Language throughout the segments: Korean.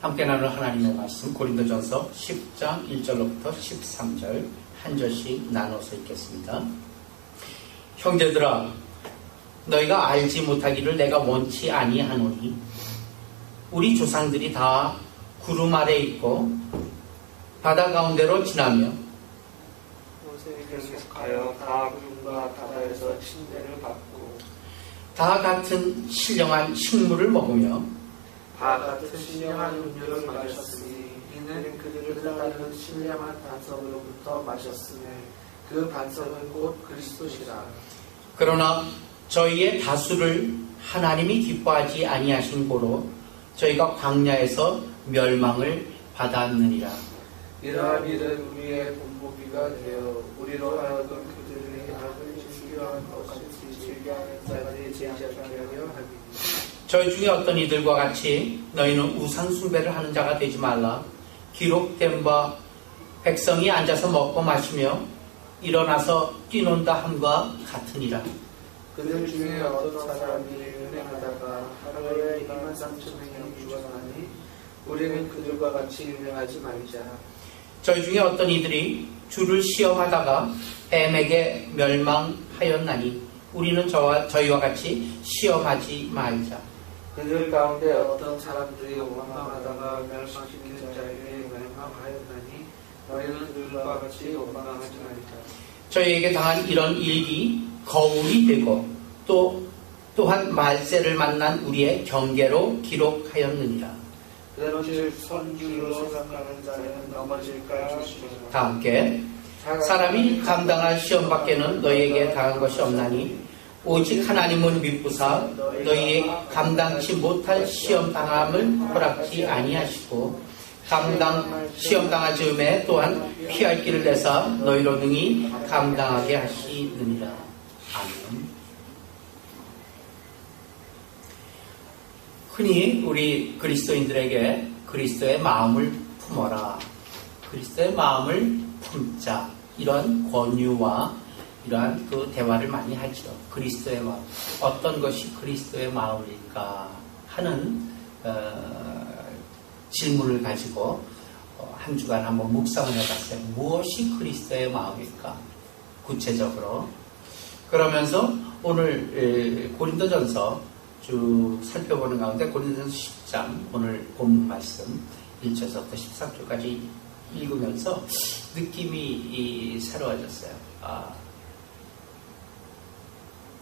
함께 나눌 하나님의 말씀 고린도전서 10장 1절로부터 13절 한 절씩 나눠서 읽겠습니다. 형제들아, 너희가 알지 못하기를 내가 원치 아니하노니 우리 조상들이 다 구름 아래 있고 바다 가운데로 지나며 모세에게 속하여 다 구름과 바다에서 침례를 받고 다 같은 신령한 식물을 먹으며 다 같은 신령한 음료를 마셨으니 이는 그들을 따르는 신령한 반석으로부터 마셨으며 그 반석은 곧 그리스도시라. 그러나 저희의 다수를 하나님이 기뻐하지 아니하신 고로 저희가 광야에서 멸망을 받았느니라. 이러한 일은 우리의 본보기가 되어 우리로 하여금 그들의 악을 즐겨한 것 같이 즐겨하는 자들이 되지 않게 하려 함이니 저희 중에 어떤 이들과 같이 너희는 우상 숭배를 하는 자가 되지 말라. 기록된 바 백성이 앉아서 먹고 마시며 일어나서 뛰논다 함과 같으니라. 그들 중에 어떤 사람이 은행하다가 하루에 23,000명이 죽었나니 우리는 그들과 같이 운행하지 말자. 저희 중에 어떤 이들이 주를 시험하다가 뱀에게 멸망하였나니 우리는 저희와 같이 시험하지 말자. 그들 가운데 어떤 사람들이 원망하다가 멸망시키는 자에게 멸망하였나니 너희는 그들과 같이 원망하지 말자. 저희에게 당한 이런 일이 거울이 되고 또한 말세를 만난 우리의 경계로 기록하였느니라. 그런즉 선주로 생각하는 자는 넘어질까 조심하라. 다 함께 사람이 감당할 시험 밖에는 너희에게 당한 것이 없나니 오직 하나님은 미쁘사 너희의 감당치 못할 시험 당함을 허락지 아니하시고 시험 당하지 음에 또한 피할 길을 내사 너희로 능히 감당하게 하시느니라. 아멘. 흔히 우리 그리스도인들에게 그리스도의 마음을 품어라, 그리스도의 마음을 품자, 이런 권유와 이러한 그 대화를 많이 하죠. 그리스도의 마음, 어떤 것이 그리스도의 마음일까 하는 질문을 가지고 한 주간 한번 묵상을 해봤어요. 무엇이 그리스도의 마음일까? 구체적으로. 그러면서 오늘 고린도전서 쭉 살펴보는 가운데 고린도전서 10장 오늘 본문 말씀 1절부터 13절까지 읽으면서 느낌이 새로워졌어요.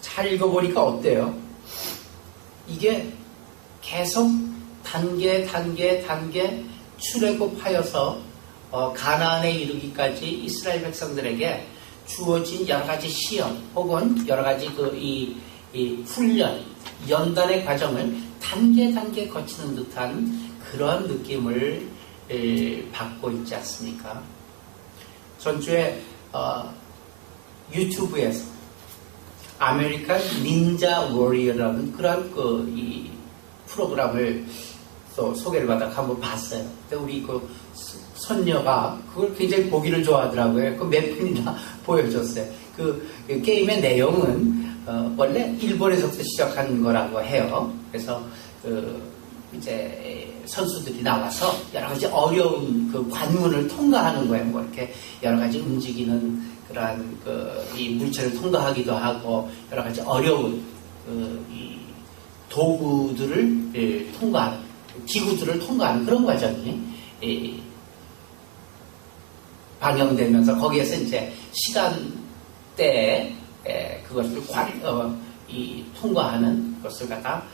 잘 읽어보니까 어때요? 이게 계속 단계 출애굽하여서 가나안에 이르기까지 이스라엘 백성들에게 주어진 여러 가지 시험 혹은 여러 가지 이 훈련, 연단의 과정을 단계 거치는 듯한 그런 느낌을 받고 있지 않습니까? 전주에 유튜브에서 아메리칸 닌자 워리어라는 그런 이 프로그램을 또 소개를 받아 한번 봤어요. 근데 우리 그 손녀가 그걸 굉장히 보기를 좋아하더라고요. 그 몇 편이나 보여줬어요. 그 게임의 내용은 원래 일본에서부터 시작한 거라고 해요. 그래서 이제 선수들이 나와서 여러 가지 어려운 그 관문을 통과하는 거예요. 뭐 이렇게 여러 가지 움직이는 그러한 이 물체를 통과하기도 하고 여러 가지 어려운 이 도구들을 통과하는, 기구들을 통과하는 그런 과정이 방영되면서 거기에서 이제 시간대에 그것을 통과하는 것을 갖다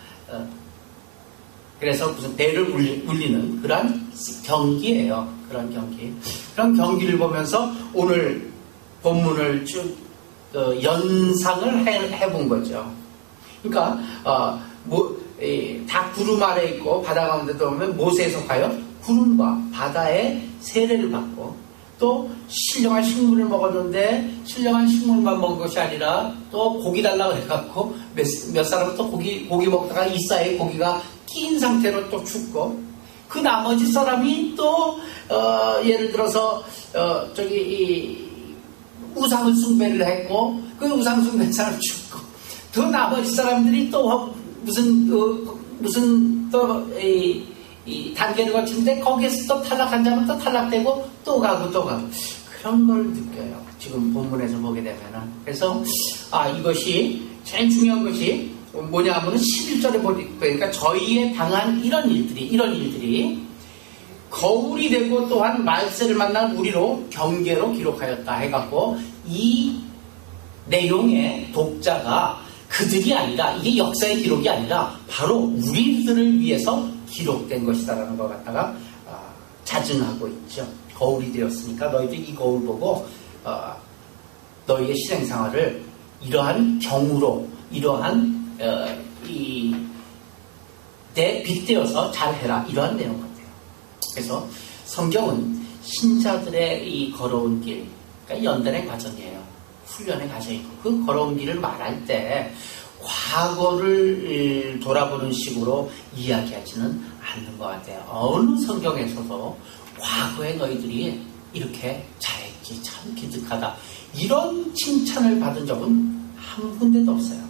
그래서 무슨 배를 울리는 그런 경기예요. 그런 경기. 그런 경기를 보면서 오늘 본문을 쭉 연상을 해본 거죠. 그러니까 다 구름 아래 있고 바다 가운데 들어오면 모세에 속하여 구름과 바다의 세례를 받고 또 신령한 식물을 먹었는데 신령한 식물만 먹은 것이 아니라 또 고기 달라고 해갖고 몇 사람은 또 고기 먹다가 이 사이에 고기가 낀 상태로 또 죽고 그 나머지 사람이 또 예를 들어서 이 우상 숭배를 했고 그 우상 숭배한 사람 죽고 더 나머지 사람들이 또 무슨 또 이 단계를 거치는데 거기에서 또 탈락한 자는 또 탈락되고 또 가고 또 가고 그런 걸 느껴요. 지금 본문에서 보게 되면은. 그래서 이것이 제일 중요한 것이 뭐냐 하면 11절에 보니까 저희의 당한 이런 일들이 거울이 되고 또한 말세를 만난 우리로 경계로 기록하였다 해갖고 이 내용의 독자가 그들이 아니라 이게 역사의 기록이 아니라 바로 우리들을 위해서 기록된 것이다라는 것 갖다가 자증하고 있죠. 거울이 되었으니까 너희들 이 거울 보고 너희의 실행생활을 이러한 경우로 이러한 내 빗대어서 잘해라 이러한 내용 같아요. 그래서 성경은 신자들의 이 걸어온 길, 그러니까 연단의 과정이에요. 훈련의 과정이고 그 걸어온 길을 말할 때 과거를 돌아보는 식으로 이야기하지는 않는 것 같아요. 어느 성경에서도 과거에 너희들이 이렇게 잘했지 참 기특하다 이런 칭찬을 받은 적은 한 군데도 없어요.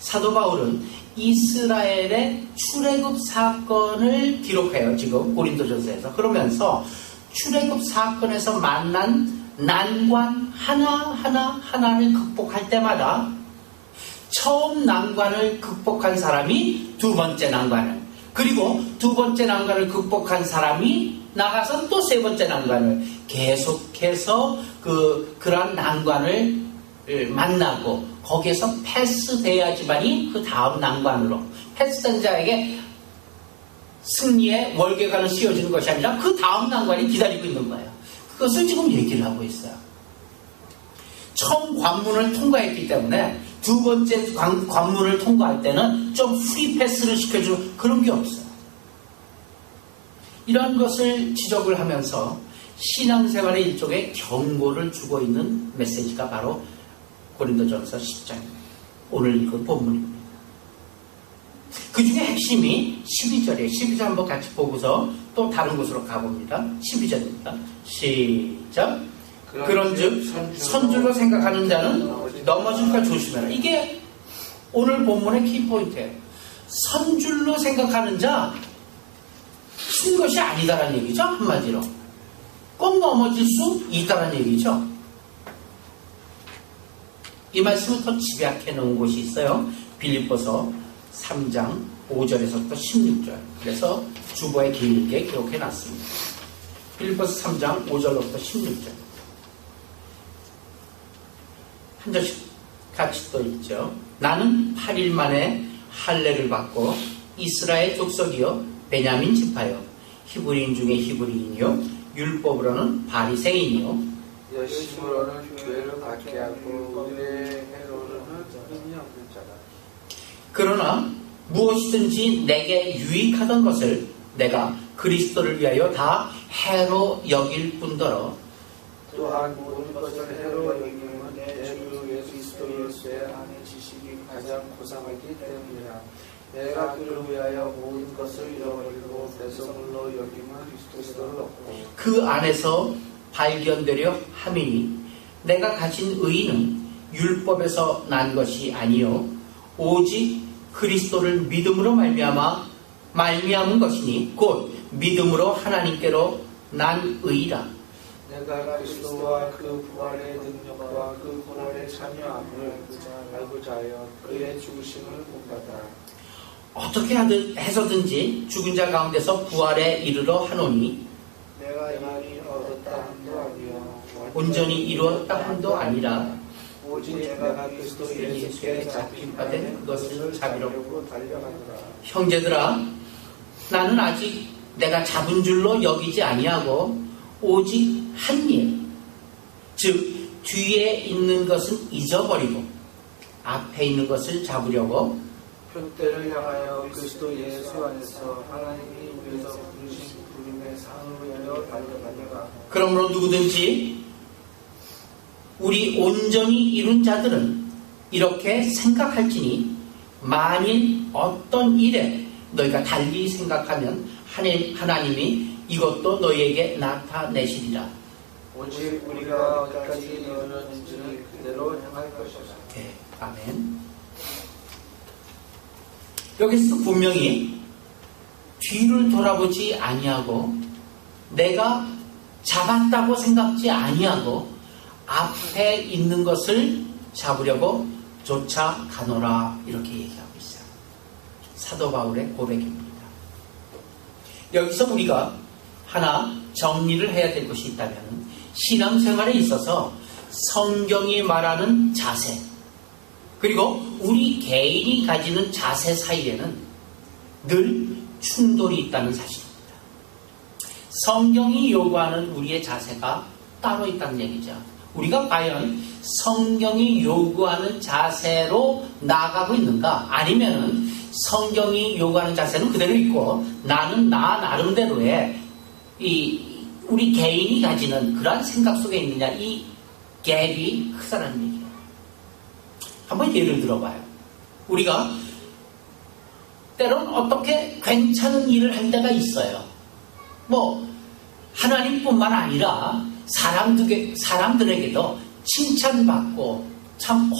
사도 바울은 이스라엘의 출애굽 사건을 기록해요. 지금 고린도전서에서. 그러면서 출애굽 사건에서 만난 난관 하나를 극복할 때마다 처음 난관을 극복한 사람이 두 번째 난관을, 그리고 두 번째 난관을 극복한 사람이 나가서 또 세 번째 난관을 계속해서 그러한 난관을 만나고 거기에서 패스돼야지만이 그 다음 난관으로, 패스된 자에게 승리의 월계관을 씌워주는 것이 아니라 그 다음 난관이 기다리고 있는 거예요. 그것을 지금 얘기를 하고 있어요. 처음 관문을 통과했기 때문에 두 번째 관문을 통과할 때는 좀 프리패스를 시켜주는 그런 게 없어요. 이런 것을 지적을 하면서 신앙생활의 일종의 경고를 주고 있는 메시지가 바로 고린도전서 10장입니다. 오늘 읽은 본문입니다. 그 중에 핵심이 12절이에요. 12절 한번 같이 보고서 또 다른 곳으로 가봅니다. 12절입니다. 시작. 그런즉 선줄로 생각하는 자는 넘어질까 조심해라. 이게 오늘 본문의 키포인트예요. 선줄로 생각하는 자, 쓴 것이 아니다라는 얘기죠. 한마디로. 꼭 넘어질 수 있다라는 얘기죠. 이 말씀을 더 집약해 놓은 곳이 있어요. 빌립보서 3장 5절에서부터 16절. 그래서 주보에 길게 기록해 놨습니다. 빌립보서 3장 5절로부터 16절. 한 절씩 같이 또 읽죠. 나는 8일 만에 할례를 받고 이스라엘 족속이요 베냐민 지파요 히브리인 중에 히브리인이요 율법으로는 바리새인이요 열심으로는 교회를 갖게 하고 우리의 해로는 의미 없는 자다. 그러나 무엇이든지 내게 유익하던 것을 내가 그리스도를 위하여 다 해로 여길 뿐더러 또한 모든 것을 해로 여기면 내 주 예수 그리스도의 안의 지식이 가장 고상하기 때문이라. 내가 그를 위하여 모든 것을 잃어버리고 대성물로 여기면 그리스도를 얻고 그 안에서 발견되려 함이니 내가 가진 의는 율법에서 난 것이 아니요 오직 그리스도를 믿음으로 말미암은 것이니 곧 믿음으로 하나님께로 난 의라. 내가 그리스도와 그 부활의 능력과 그 고난에 참여함을 알고자 하여 그의 죽으심을 본받아. 어떻게 해서든지 죽은 자 가운데서 부활에 이르러 하노니 내가 이미 얻었다 함도 아니요 온전히 이루었다 함도 아니라 오직 내가 그리스도 예수께 잡힌 바 된 그것을 잡으려고 달려가노라. 형제들아 나는 아직 내가 잡은 줄로 여기지 아니하고 오직 한 일, 즉 뒤에 있는 것은 잊어버리고 앞에 있는 것을 잡으려고 표대를 향하여 그리스도 예수 안에서 하나님이 위에서 부르신 부름의 상을 위하여 달려가노라. 그러므로 누구든지 우리 온전히 이룬 자들은 이렇게 생각할지니 만일 어떤 일에 너희가 달리 생각하면 하나님이 이것도 너희에게 나타내시리라. 오직 우리가 어디까지 이르렀는지 그대로 행할 것이라. 네, 아멘. 여기서 분명히 뒤를 돌아보지 아니하고 내가 잡았다고 생각지 아니하고 앞에 있는 것을 잡으려고 쫓아가노라 이렇게 얘기하고 있어요. 사도 바울의 고백입니다. 여기서 우리가 하나 정리를 해야 될 것이 있다면 신앙생활에 있어서 성경이 말하는 자세 그리고 우리 개인이 가지는 자세 사이에는 늘 충돌이 있다는 사실입니다. 성경이 요구하는 우리의 자세가 따로 있다는 얘기죠. 우리가 과연 성경이 요구하는 자세로 나아가고 있는가? 아니면은 성경이 요구하는 자세는 그대로 있고 나는 나 나름대로의 우리 개인이 가지는 그러한 생각 속에 있느냐? 이 갭이 크다는 얘기예요. 한번 예를 들어봐요. 우리가 때론 어떻게 괜찮은 일을 할 때가 있어요. 뭐 하나님뿐만 아니라 사람들에게도 칭찬받고 참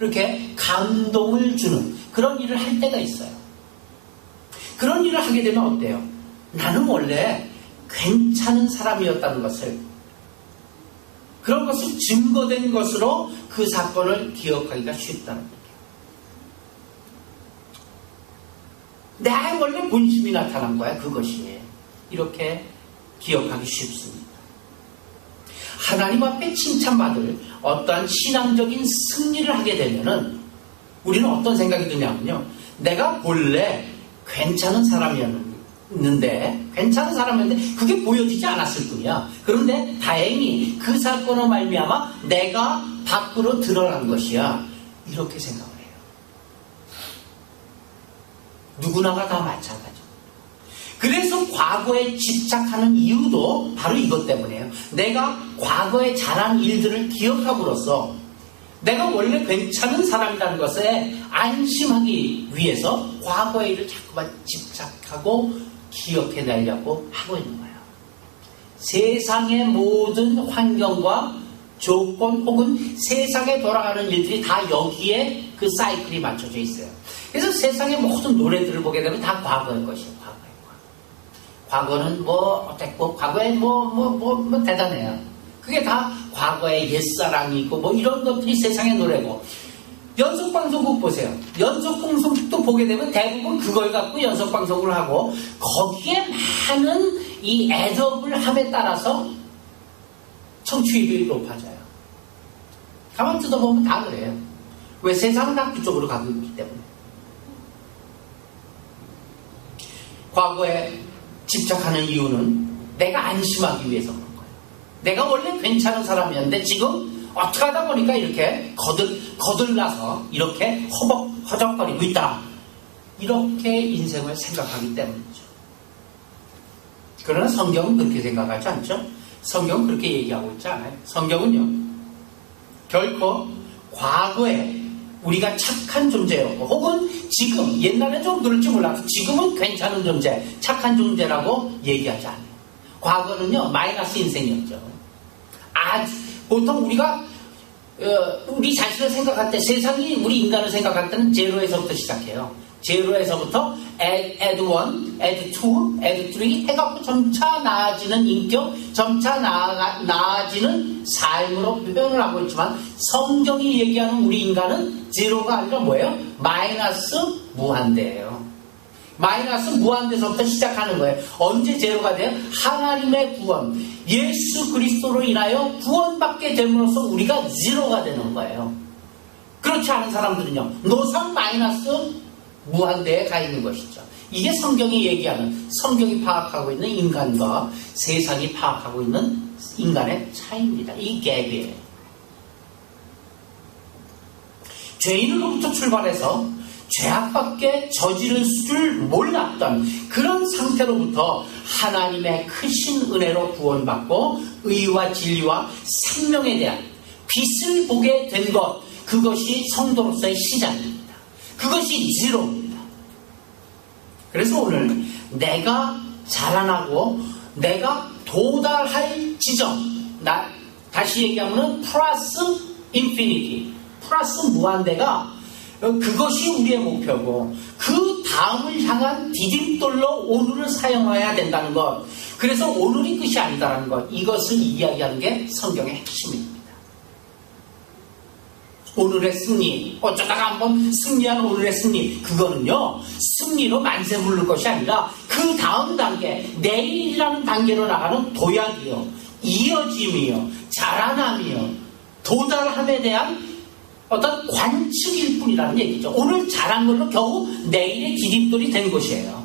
이렇게 감동을 주는 그런 일을 할 때가 있어요. 그런 일을 하게 되면 어때요? 나는 원래 괜찮은 사람이었다는 것을 그런 것이 증거된 것으로 그 사건을 기억하기가 쉽다는 얘기예요. 내 원래 본심이 나타난 거야 그것이. 이렇게 기억하기 쉽습니다. 하나님 앞에 칭찬받을 어떠한 신앙적인 승리를 하게 되면은 우리는 어떤 생각이 드냐면요. 내가 본래 괜찮은 사람이었는데 그게 보여지지 않았을 뿐이야. 그런데 다행히 그 사건으로 말미암아 내가 밖으로 드러난 것이야. 이렇게 생각을 해요. 누구나가 다 마찬가지죠. 그래서 과거에 집착하는 이유도 바로 이것 때문이에요. 내가 과거에 잘한 일들을 기억함으로써 내가 원래 괜찮은 사람이라는 것에 안심하기 위해서 과거의 일을 자꾸만 집착하고 기억해내려고 하고 있는 거예요. 세상의 모든 환경과 조건 혹은 세상에 돌아가는 일들이 다 여기에 그 사이클이 맞춰져 있어요. 그래서 세상의 모든 노래들을 보게 되면 다 과거의 것이에요. 과거는 뭐 어땠고 과거에 뭐 대단해요. 그게 다 과거의 옛사랑이 있고 뭐 이런 것들이 세상의 노래고 연속방송국 보세요. 연속방송국도 보게 되면 대부분 그걸 갖고 연속방송을 하고 거기에 많은 이 애드업을 함에 따라서 청취율이 높아져요. 가만 뜯어보면 다 그래요. 왜 세상은 다 그쪽으로 가고 있기 때문에. 과거에 집착하는 이유는 내가 안심하기 위해서 그런 거예요. 내가 원래 괜찮은 사람이었는데 지금 어떻게 하다 보니까 이렇게 거들나서 이렇게 허적거리고 있다. 이렇게 인생을 생각하기 때문이죠. 그러나 성경은 그렇게 생각하지 않죠? 성경은 그렇게 얘기하고 있지 않아요. 성경은요. 결코 과거에 우리가 착한 존재였고 혹은 지금 옛날에 좀 그럴지 몰라도 지금은 괜찮은 존재, 착한 존재라고 얘기하지 않아요. 과거는요 마이너스 인생이었죠. 보통 우리가 우리 자신을 생각할 때 세상이 우리 인간을 생각할 때는 제로에서부터 시작해요. 제로에서부터 add 1, add 2, add 3 해갖고 점차 나아지는 인격, 점차 나아지는 삶으로 표현을 하고 있지만 성경이 얘기하는 우리 인간은 제로가 아니라 뭐예요? 마이너스 무한대예요. 마이너스 무한대서부터 시작하는 거예요. 언제 제로가 돼요? 하나님의 구원, 예수 그리스도로 인하여 구원받게 됨으로써 우리가 제로가 되는 거예요. 그렇지 않은 사람들은요 노상 마이너스 무한대에 가 있는 것이죠. 이게 성경이 얘기하는, 성경이 파악하고 있는 인간과 세상이 파악하고 있는 인간의 차이입니다. 이 갭이에요. 죄인으로부터 출발해서 죄악밖에 저지를 줄 몰랐던 그런 상태로부터 하나님의 크신 은혜로 구원받고 의와 진리와 생명에 대한 빛을 보게 된 것, 그것이 성도로서의 시작입니다. 그것이 제로입니다. 그래서 오늘 내가 자라나고 내가 도달할 지점, 다시 얘기하면 플러스 인피니티, 플러스 무한대가 그것이 우리의 목표고 그 다음을 향한 디딤돌로 오늘을 사용해야 된다는 것. 그래서 오늘이 끝이 아니다라는 것. 이것을 이야기하는 게 성경의 핵심입니다. 오늘의 승리, 어쩌다가 한번 승리하는 오늘의 승리, 그거는요 승리로 만세 부를 것이 아니라 그 다음 단계, 내일이라는 단계로 나가는 도약이요, 이어짐이요, 자라남이요, 도달함에 대한 어떤 관측일 뿐이라는 얘기죠. 오늘 잘한 걸로 겨우 내일의 디딤돌이 된 것이에요.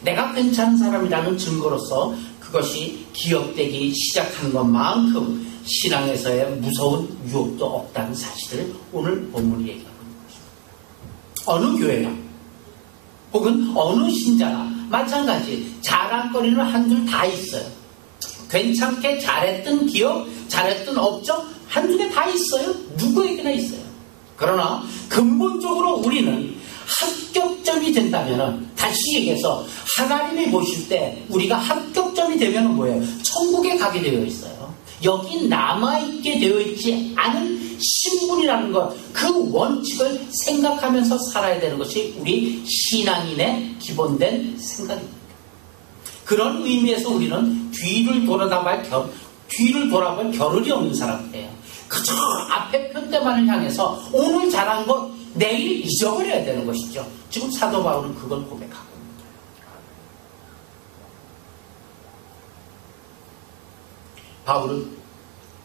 내가 괜찮은 사람이라는 증거로서 그것이 기억되기 시작한 것만큼 신앙에서의 무서운 유혹도 없다는 사실을 오늘 본문이 얘기하고 있는 것입니다. 어느 교회나 혹은 어느 신자나 마찬가지 자랑거리는 한둘 다 있어요. 괜찮게 잘했던 기업, 잘했던 업적 한두 개 다 있어요. 누구에게나 있어요. 그러나 근본적으로 우리는 합격점이 된다면, 다시 얘기해서 하나님이 보실 때 우리가 합격점이 되면 뭐예요? 천국에 가게 되어 있어요. 여기 남아있게 되어 있지 않은 신분이라는 것, 그 원칙을 생각하면서 살아야 되는 것이 우리 신앙인의 기본된 생각입니다. 그런 의미에서 우리는 뒤를 돌아볼 겨를이 없는 사람들이에요. 그저 앞에 편대만을 향해서 오늘 잘한 것 내일 잊어버려야 되는 것이죠. 지금 사도 바울은 그걸 고백하고 있습니다. 바울은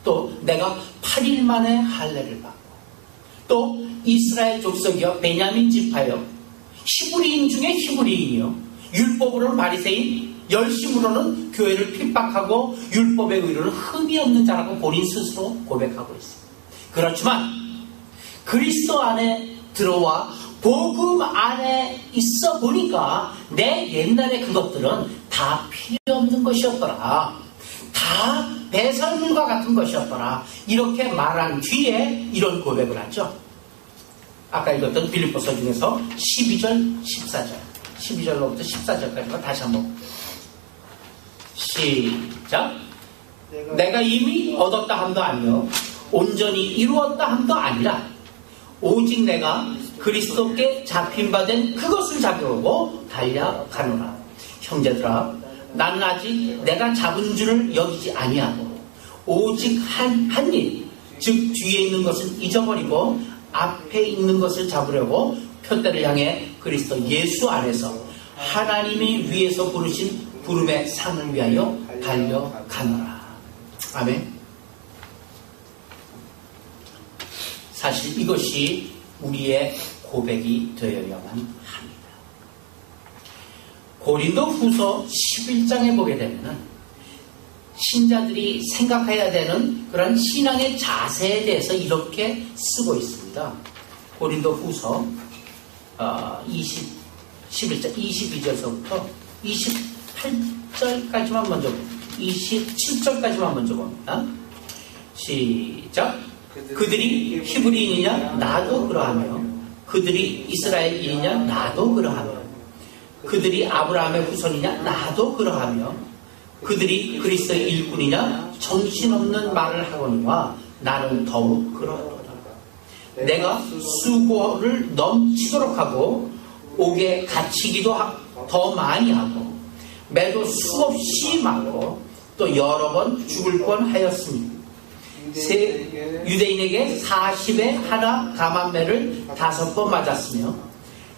또 내가 8일 만에 할례를 받고 또 이스라엘 족속이여 베냐민 지파여 히브리인 중에 히브리인이요 율법으로는 바리새인 열심으로는 교회를 핍박하고 율법의 의로는 흠이 없는 자라고 본인 스스로 고백하고 있습니다. 그렇지만 그리스도 안에 들어와 복음 안에 있어 보니까 내 옛날의 그것들은 다 필요 없는 것이었더라. 다 배설물과 같은 것이었더라. 이렇게 말한 뒤에 이런 고백을 하죠. 아까 읽었던 빌립보서 중에서 12절, 14절 12절로부터 14절까지만 다시 한번 시작. 내가 이미 얻었다 함도 아니요 온전히 이루었다 함도 아니라 오직 내가 그리스도께 잡힌 바 된 그것을 잡으려고 달려가노라. 형제들아, 나는 아직 내가 잡은 줄을 여기지 아니하고 오직 한 일, 즉 뒤에 있는 것을 잊어버리고 앞에 있는 것을 잡으려고 표대를 향해 그리스도 예수 안에서 하나님이 위에서 부르신 부름의 상을 위하여 달려가노라. 아멘. 사실 이것이 우리의 고백이 되어야만 합니다. 고린도 후서 11장에 보게 되면 신자들이 생각해야 되는 그런 신앙의 자세에 대해서 이렇게 쓰고 있습니다. 고린도 후서 11장 22절서부터 28절까지만 먼저 봅니다. 27절까지만 먼저 봅니다. 시작. 그들이 히브리인이냐 나도 그러하며 그들이 이스라엘인이냐 나도 그러하며 그들이 아브라함의 후손이냐 나도 그러하며 그들이 그리스도의 일꾼이냐 정신없는 말을 하거니와 나는 더욱 그러하도다. 내가 수고를 넘치도록 하고 옥에 갇히기도 더 많이 하고 매도 수없이 맞고 또 여러 번 죽을 뻔하였으니 유대인에게 40에 하나 감한매를 5번 맞았으며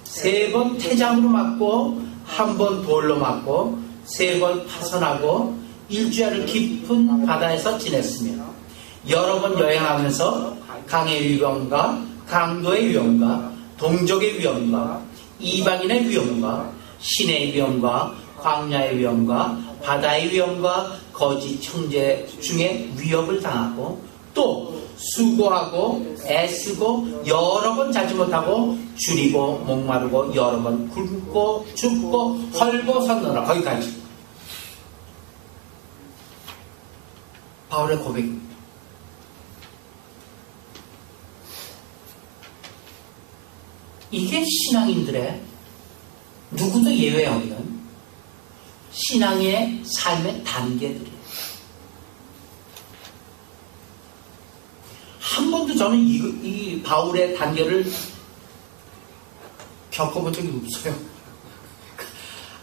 3번 태장으로 맞고 1번 돌로 맞고 3번 파선하고 일주일을 깊은 바다에서 지냈으며 여러 번 여행하면서 강의 위험과 강도의 위험과 동족의 위험과 이방인의 위험과 신의 위험과 광야의 위험과 바다의 위험과 거짓 형제 중에 위협을 당하고 또 수고하고 애쓰고 여러 번 자지 못하고 줄이고 목마르고 여러 번 굶고 죽고 헐고 섰노라. 거기까지 바울의 고백입니다. 이게 신앙인들의 누구도 예외 없는 신앙의 삶의 단계들이에요. 한 번도 번도 저는 이 바울의 단계를 겪어본 적이 없어요.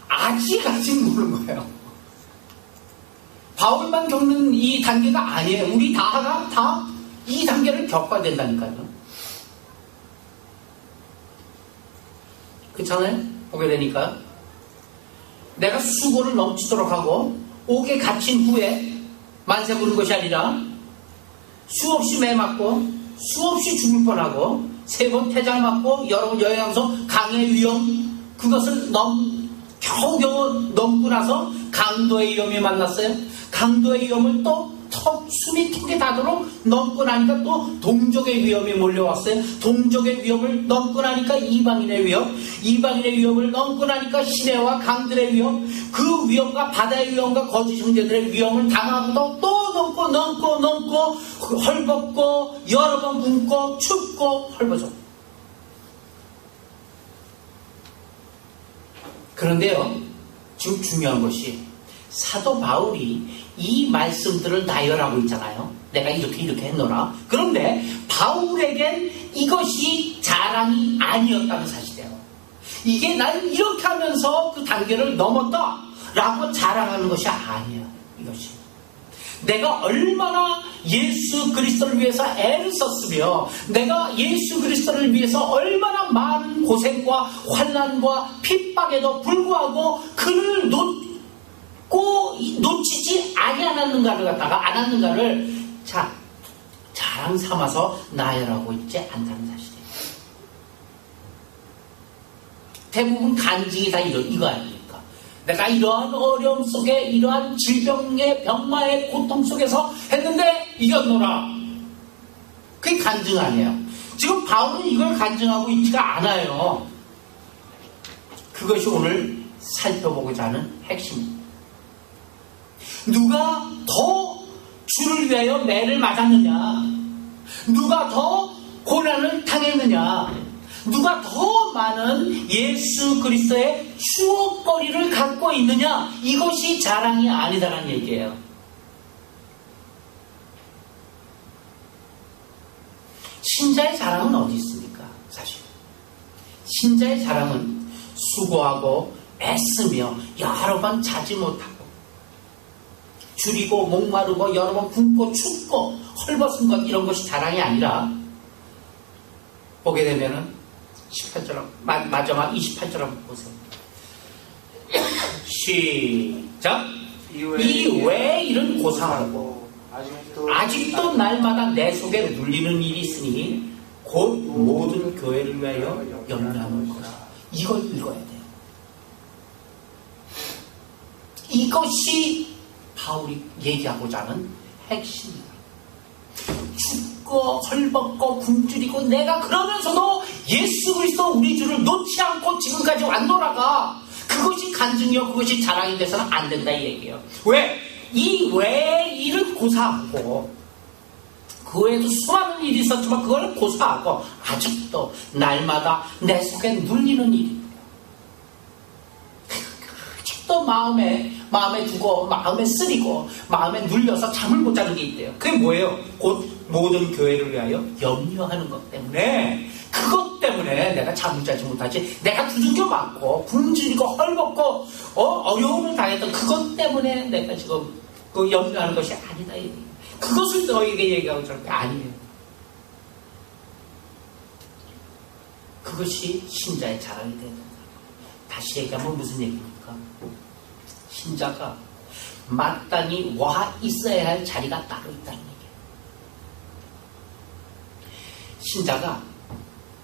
아직 모르는 거예요. 바울만 겪는 이 단계가 아니에요. 우리 다 이 단계를 겪어야 된다니까요. 그렇잖아요? 보게 되니까 내가 수고를 넘치도록 하고 옥에 갇힌 후에 만세 부른 것이 아니라 수없이 매 맞고 수없이 죽을 뻔하고 3번 태장 맞고 여러 번 여행하면서 강의 위험 그것을 겨우겨우 넘고 나서 강도의 위험이 만났어요. 강도의 위험을 또 숨이 턱에 닿도록 넘고 나니까 또 동족의 위험이 몰려왔어요. 동족의 위험을 넘고 나니까 이방인의 위험, 이방인의 위험을 넘고 나니까 시내와 강들의 위험, 그 위험과 바다의 위험과 거짓 형제들의 위험을 당하고 또 넘고 헐벗고 여러 번 굶고 춥고 헐벗어. 그런데요, 지금 중요한 것이 사도 바울이 이 말씀들을 나열하고 있잖아요. 내가 이렇게 했노라. 그런데 바울에겐 이것이 자랑이 아니었다는 사실이에요. 이게 나는 이렇게 하면서 그 단계를 넘었다라고 자랑하는 것이 아니에요. 이것이 내가 얼마나 예수 그리스도를 위해서 애를 썼으며 내가 예수 그리스도를 위해서 얼마나 많은 고생과 환난과 핍박에도 불구하고 그를 놓치지 아니하는가를 갖다가 안 하는가를 자랑 삼아서 나열하고 있지 않다는 사실이에요. 대부분 간증이 다 이거 아닙니까? 내가 이러한 어려움 속에 이러한 질병의 병마의 고통 속에서 했는데 이겼노라. 그게 간증 아니에요. 지금 바울은 이걸 간증하고 있지가 않아요. 그것이 오늘 살펴보고자 하는 핵심입니다. 누가 더 주를 위하여 매를 맞았느냐? 누가 더 고난을 당했느냐? 누가 더 많은 예수 그리스도의 추억거리를 갖고 있느냐? 이것이 자랑이 아니다라는 얘기예요. 신자의 자랑은 어디 있습니까? 사실 신자의 자랑은 수고하고 애쓰며 여러 번 자지 못하고 줄이고 목마르고 여러 번 굶고 춥고 헐벗은 것 이런 것이 자랑이 아니라 보게 되면은 18절 마지막 28절 한번 보세요. 시작. 이외에 일은 고사하고 아직도 날마다 내 속에 눌리는 일이 있으니 곧 모든 교회를 위하여 염려하는 것이다. 이걸 읽어야 돼요. 이것이 바울이 얘기하고자 하는 핵심이다. 죽고 헐벗고 굶주리고 내가 그러면서도 예수 그리스도 우리 주를 놓지 않고 지금까지 왔노라가 그것이 간증이요 그것이 자랑이 돼서는 안 된다 이 얘기예요. 왜? 이 외에 일을 고사하고 그 외에도 수많은 일이 있었지만 그걸 고사하고 아직도 날마다 내 속에 눌리는 일입니다. 아직도 마음에 두고 마음에 쓰리고 마음에 눌려서 잠을 못 자는 게 있대요. 그게 뭐예요? 곧 모든 교회를 위하여 염려하는 것 때문에 그것 때문에 내가 잠을 자지 못하지 내가 두들겨 맞고 굶주리고 헐벗고 어려움을 당했던 그것 때문에 내가 지금 그 염려하는 것이 아니다. 그것을 너에게 얘기하고 저런 게 아니에요. 그것이 신자의 자랑이 되는 거예요. 다시 얘기하면 무슨 얘기입니까? 신자가 마땅히 와 있어야 할 자리가 따로 있다는 얘기예요. 신자가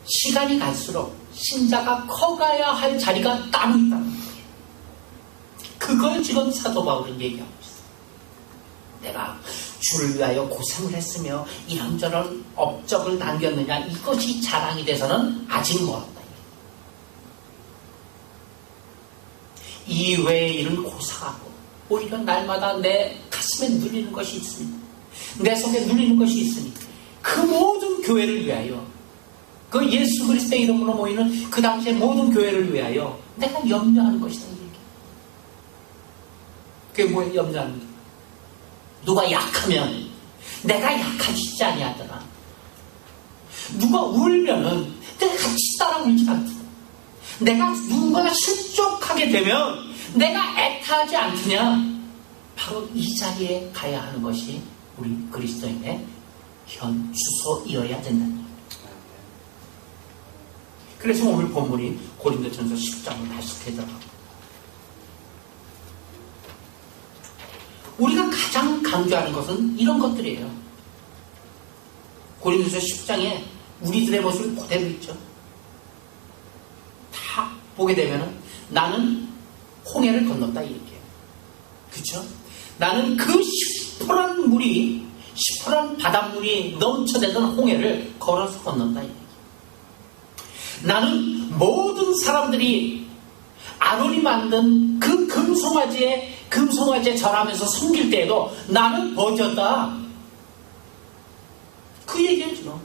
시간이 갈수록 신자가 커가야 할 자리가 따로 있다는 얘기예요. 그걸 지금 사도 바울은 얘기하고 있어요. 내가 주를 위하여 고생을 했으며 이런저런 업적을 남겼느냐 이것이 자랑이 돼서는 아직 멀었다. 이외의 일은 고사하고 오히려 날마다 내 가슴에 눌리는 것이 있으니 내 속에 눌리는 것이 있으니 그 모든 교회를 위하여 그 예수 그리스도의 이름으로 모이는 그 당시의 모든 교회를 위하여 내가 염려하는 것이다. 그게 뭐예요? 염려하는 게 누가 약하면 내가 약하지 아니하더라. 누가 울면은 내가 같이 따라 울지 않고, 내가 누군가가 실족하게 되면 내가 애타하지 않느냐. 바로 이 자리에 가야 하는 것이 우리 그리스도인의 현 주소이어야 된다는 거예요. 그래서 오늘 본문이 고린도전서 10장을 다시 되더라고요. 우리가 가장 강조하는 것은 이런 것들이에요. 고린도서 10장에 우리들의 모습이 그대로 있죠. 다 보게 되면 나는 홍해를 건넜다 이 얘기예요. 그렇죠? 나는 그 시퍼런 물이, 시퍼런 바닷물이 넘쳐대던 홍해를 걸어서 건넜다 이 얘기예요. 나는 모든 사람들이 아론이 만든 그 금송아지에 절하면서 섬길 때에도 나는 버텼다. 그 얘기죠.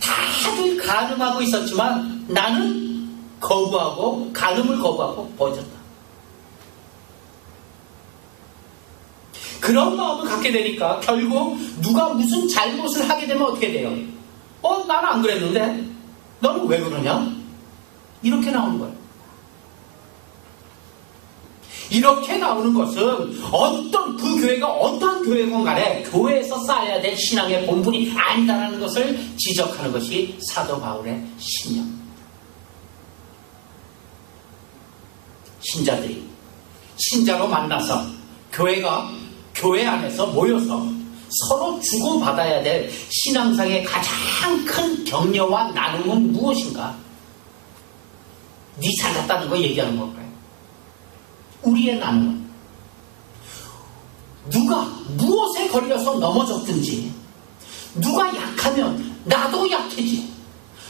다들 간음하고 있었지만 나는 간음을 거부하고 버텼다. 그런 마음을 갖게 되니까 결국 누가 무슨 잘못을 하게 되면 어떻게 돼요? 나는 안 그랬는데 너는 왜 그러냐? 이렇게 나오는 거예요. 이렇게 나오는 것은 어떤 그 교회가 어떠한 교회건 간에 교회에서 쌓아야 될 신앙의 본분이 아니다라는 것을 지적하는 것이 사도 바울의 신념. 신자들이 신자로 만나서 교회 안에서 모여서 서로 주고받아야 될 신앙상의 가장 큰 격려와 나눔은 무엇인가? 네 잘났다는 거 얘기하는 걸까요? 우리의 나눔은 누가 무엇에 걸려서 넘어졌든지, 누가 약하면 나도 약해지,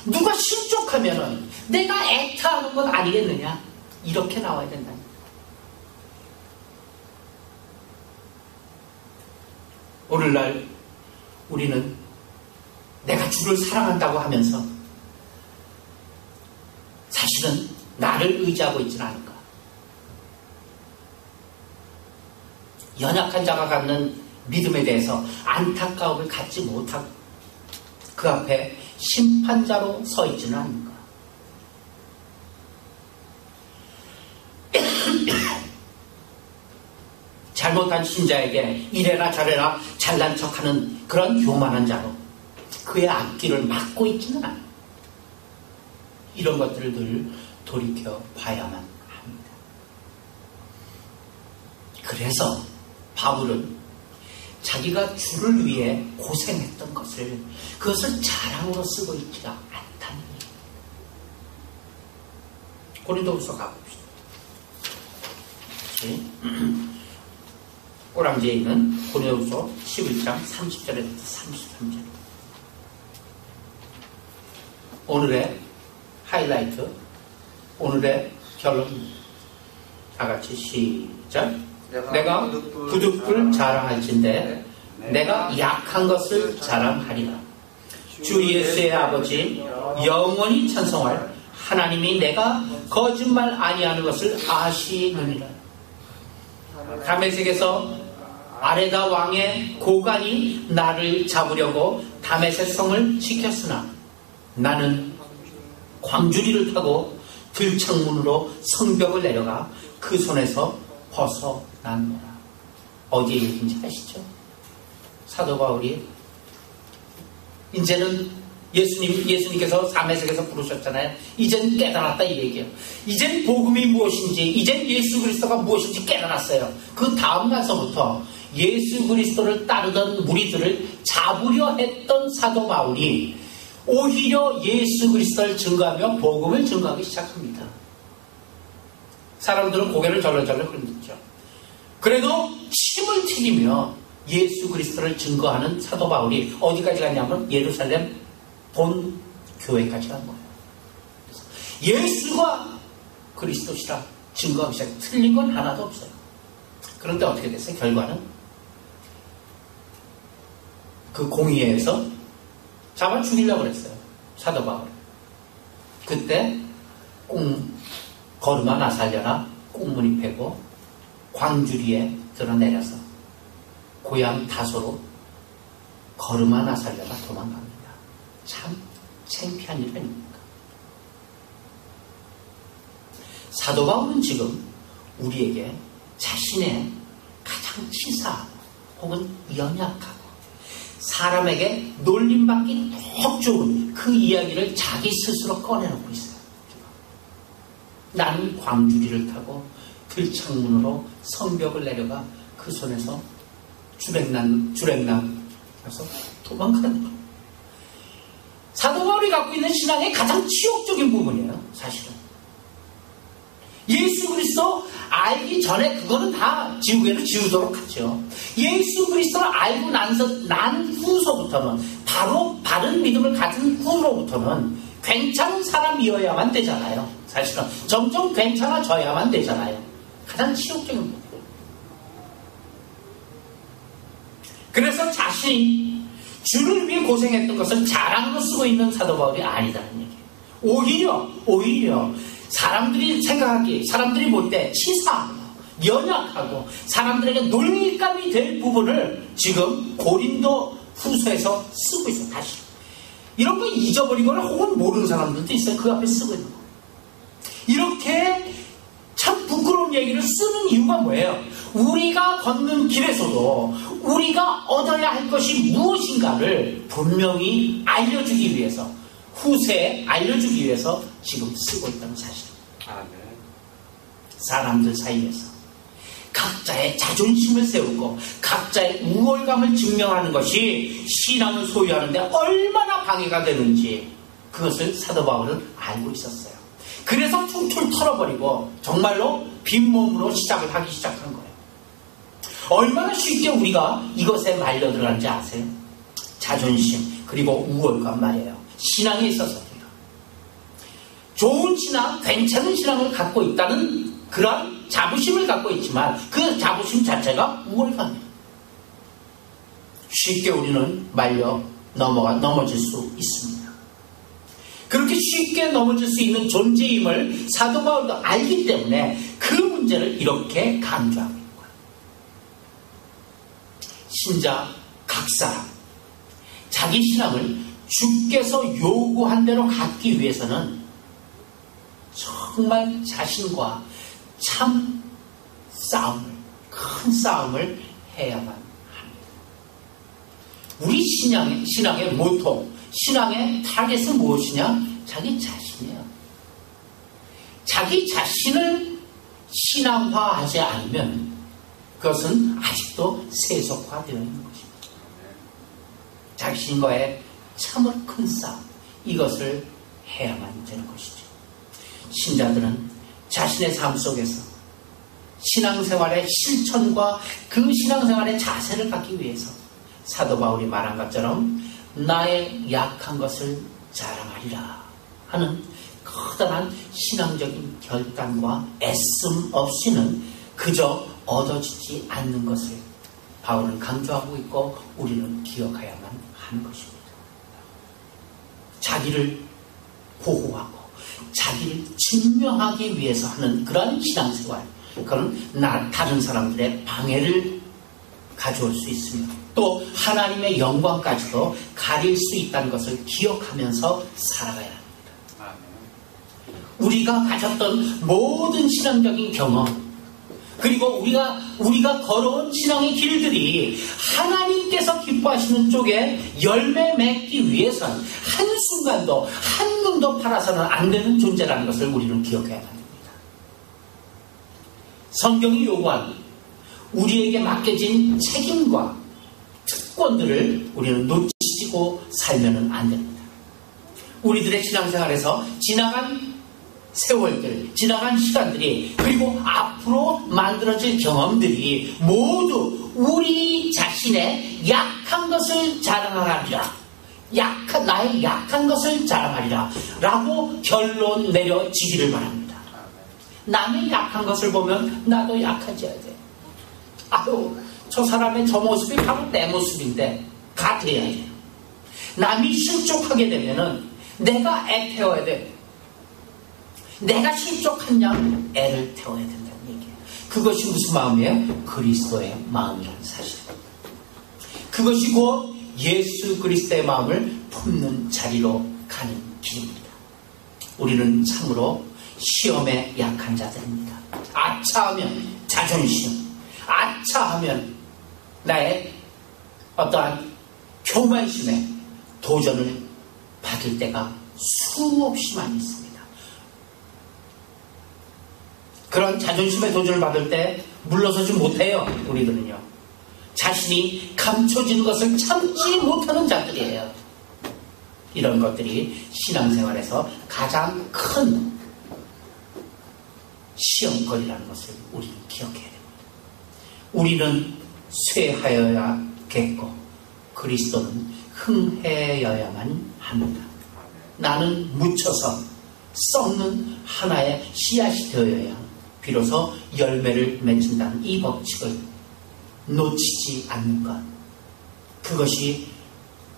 누가 실족하면 내가 애타하는 건 아니겠느냐? 이렇게 나와야 된다. 오늘날 우리는 내가 주를 사랑한다고 하면서 사실은 나를 의지하고 있지는 않을까. 연약한 자가 갖는 믿음에 대해서 안타까움을 갖지 못하고 그 앞에 심판자로 서 있지는 않는가. 잘못한 신자에게 이래라 저래라 잘난 척하는 그런 교만한 자로 그의 앞길을 막고 있지는 않아. 이런 것들을 늘 돌이켜 봐야만 합니다. 그래서 바울은 자기가 주를 위해 고생했던 그것을 자랑으로 쓰고 있지가 않다는 얘기입니다. 고린도후서 가봅시다. 꼬랑지에 있는 고린도후서 11장 30절에서 33절. 오늘의 하이라이트, 오늘의 결론. 다 같이 시작. 내가 부득불 자랑할진대 내가 약한 것을 자랑하리라. 주 예수의 아버지 영원히 찬송할 하나님이 내가 거짓말 아니하는 것을 아시느니라. 다메섹에서 아레다 왕의 고관이 나를 잡으려고 다메섹 성을 지켰으나 나는 광주리를 타고 들창문으로 성벽을 내려가 그 손에서 벗어난노라. 어디에 얘기인지 아시죠? 사도 바울이 이제는 예수님께서 다메섹에서 부르셨잖아요. 이젠 깨달았다 이 얘기예요. 이젠 복음이 무엇인지, 이젠 예수 그리스도가 무엇인지 깨달았어요. 그 다음 날서부터 예수 그리스도를 따르던 무리들을 잡으려 했던 사도 바울이 오히려 예수 그리스도를 증거하며 복음을 증거하기 시작합니다. 사람들은 고개를 절렁절렁 흔들죠. 그래도 침을 튀기며 예수 그리스도를 증거하는 사도 바울이 어디까지 갔냐면 예루살렘 본 교회까지 간 거예요. 예수가 그리스도시라 증거하기 시작해요. 틀린 건 하나도 없어요. 그런데 어떻게 됐어요? 결과는 그 공의회에서 잡아 죽이려고 그랬어요. 사도 바울. 그때 걸음아 나 살려라 꽁무니 패고 광주리에 드러내려서 고향 다소로 걸음아 나 살려라 도망갑니다. 참 창피한 일 아닙니까? 사도 바울은 지금 우리에게 자신의 가장 치사하고 혹은 연약하고 사람에게 놀림받기 더 좋은 그 이야기를 자기 스스로 꺼내놓고 있어요. 나는 광주리를 타고 들창문으로 성벽을 내려가 그 손에서 주랭난 가서 도망가는 거예요. 사도 바울이 갖고 있는 신앙의 가장 치욕적인 부분이에요. 사실은 예수 그리스도 알기 전에 그거는 다 지우개로 지우도록 하죠. 예수 그리스도를 알고 난 후서부터는 바로 바른 믿음을 가진 후로부터는 괜찮은 사람이어야만 되잖아요. 사실은 점점 괜찮아져야만 되잖아요. 가장 치욕적인 부분. 그래서 자신이 주를 위해 고생했던 것을 자랑으로 쓰고 있는 사도 바울이 아니다는 얘기예요. 오히려 사람들이 생각하기, 사람들이 볼 때 치사하고 연약하고 사람들에게 놀림감이 될 부분을 지금 고린도 후서에서 쓰고 있어요. 다시 이런 거 잊어버리거나 혹은 모르는 사람들도 있어요. 그 앞에 쓰고 있는 거. 이렇게 참 부끄러운 얘기를 쓰는 이유가 뭐예요? 우리가 걷는 길에서도 우리가 얻어야 할 것이 무엇인가를 분명히 알려주기 위해서, 후세에 알려주기 위해서 지금 쓰고 있다는 사실입니다. 사람들 사이에서 각자의 자존심을 세우고 각자의 우월감을 증명하는 것이 신앙을 소유하는 데 얼마나 방해가 되는지 그것을 사도 바울은 알고 있었어요. 그래서 툴툴 털어버리고 정말로 빈몸으로 하기 시작한 거예요. 얼마나 쉽게 우리가 이것에 말려 들어가는지 아세요? 자존심 그리고 우월감 말이에요. 신앙에 있어서도요. 좋은 신앙, 괜찮은 신앙을 갖고 있다는 그런 자부심을 갖고 있지만 그 자부심 자체가 우월감이에요. 쉽게 우리는 말려 넘어질 수 있습니다. 그렇게 쉽게 넘어질 수 있는 존재임을 사도 바울도 알기 때문에 그 문제를 이렇게 강조하고 있는 거예요. 신자 각 사람 자기 신앙을 주께서 요구한 대로 갖기 위해서는 정말 자신과 참 큰 싸움을 해야만 합니다. 우리 신앙의 모토, 신앙의 타겟은 무엇이냐? 자기 자신이에요. 자기 자신을 신앙화하지 않으면 그것은 아직도 세속화되어 있는 것입니다. 자신과의 참으로 큰 싸움, 이것을 해야만 되는 것이죠. 신자들은 자신의 삶 속에서 신앙생활의 실천과 그 신앙생활의 자세를 갖기 위해서 사도 바울이 말한 것처럼 나의 약한 것을 자랑하리라 하는 커다란 신앙적인 결단과 애씀 없이는 그저 얻어지지 않는 것을 바울은 강조하고 있고 우리는 기억해야만 하는 것입니다. 자기를 보호하고 자기를 증명하기 위해서 하는 그런 신앙생활, 그건 다른 사람들의 방해를 가져올 수 있습니다. 또 하나님의 영광까지도 가릴 수 있다는 것을 기억하면서 살아가야 합니다. 우리가 가졌던 모든 신앙적인 경험, 그리고 우리가 걸어온 신앙의 길들이 하나님께서 기뻐하시는 쪽에 열매 맺기 위해서는 한순간도 한눈도 팔아서는 안 되는 존재라는 것을 우리는 기억해야 합니다. 성경이 요구한 우리에게 맡겨진 책임과 특권들을 우리는 놓치고 살면 안 됩니다. 우리들의 신앙생활에서 지나간 세월들, 지나간 시간들이, 그리고 앞으로 만들어질 경험들이 모두 우리 자신의 약한 것을 자랑하리라, 나의 약한 것을 자랑하리라 라고 결론 내려지기를 바랍니다. 남의 약한 것을 보면 나도 약해져야 돼. 아유, 저 사람의 저 모습이 바로 내 모습인데 같아야 돼. 남이 실족하게 되면은 내가 애 태워야 돼. 내가 실족한 양 애를 태워야 된다는 얘기예요. 그것이 무슨 마음이에요? 그리스도의 마음이라는 사실입니다. 그것이 곧 예수 그리스도의 마음을 품는 자리로 가는 길입니다. 우리는 참으로 시험에 약한 자들입니다. 아차하면 자존심, 아차하면 나의 어떠한 교만심에 도전을 받을 때가 수없이 많이 있습니다. 그런 자존심의 도전을 받을 때 물러서지 못해요. 우리들은요. 자신이 감춰진 것을 참지 못하는 자들이에요. 이런 것들이 신앙생활에서 가장 큰 시험거리라는 것을 우리는 기억해야 됩니다. 우리는 쇠하여야겠고 그리스도는 흥해여야만 합니다. 나는 묻혀서 썩는 하나의 씨앗이 되어야 비로소 열매를 맺는다는 이 법칙을 놓치지 않는 것, 그것이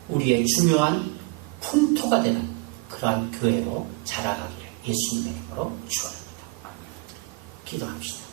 우리의 중요한 풍토가 되는 그러한 교회로 자라가기를 예수님의 이름으로 축원합니다. 기도합시다.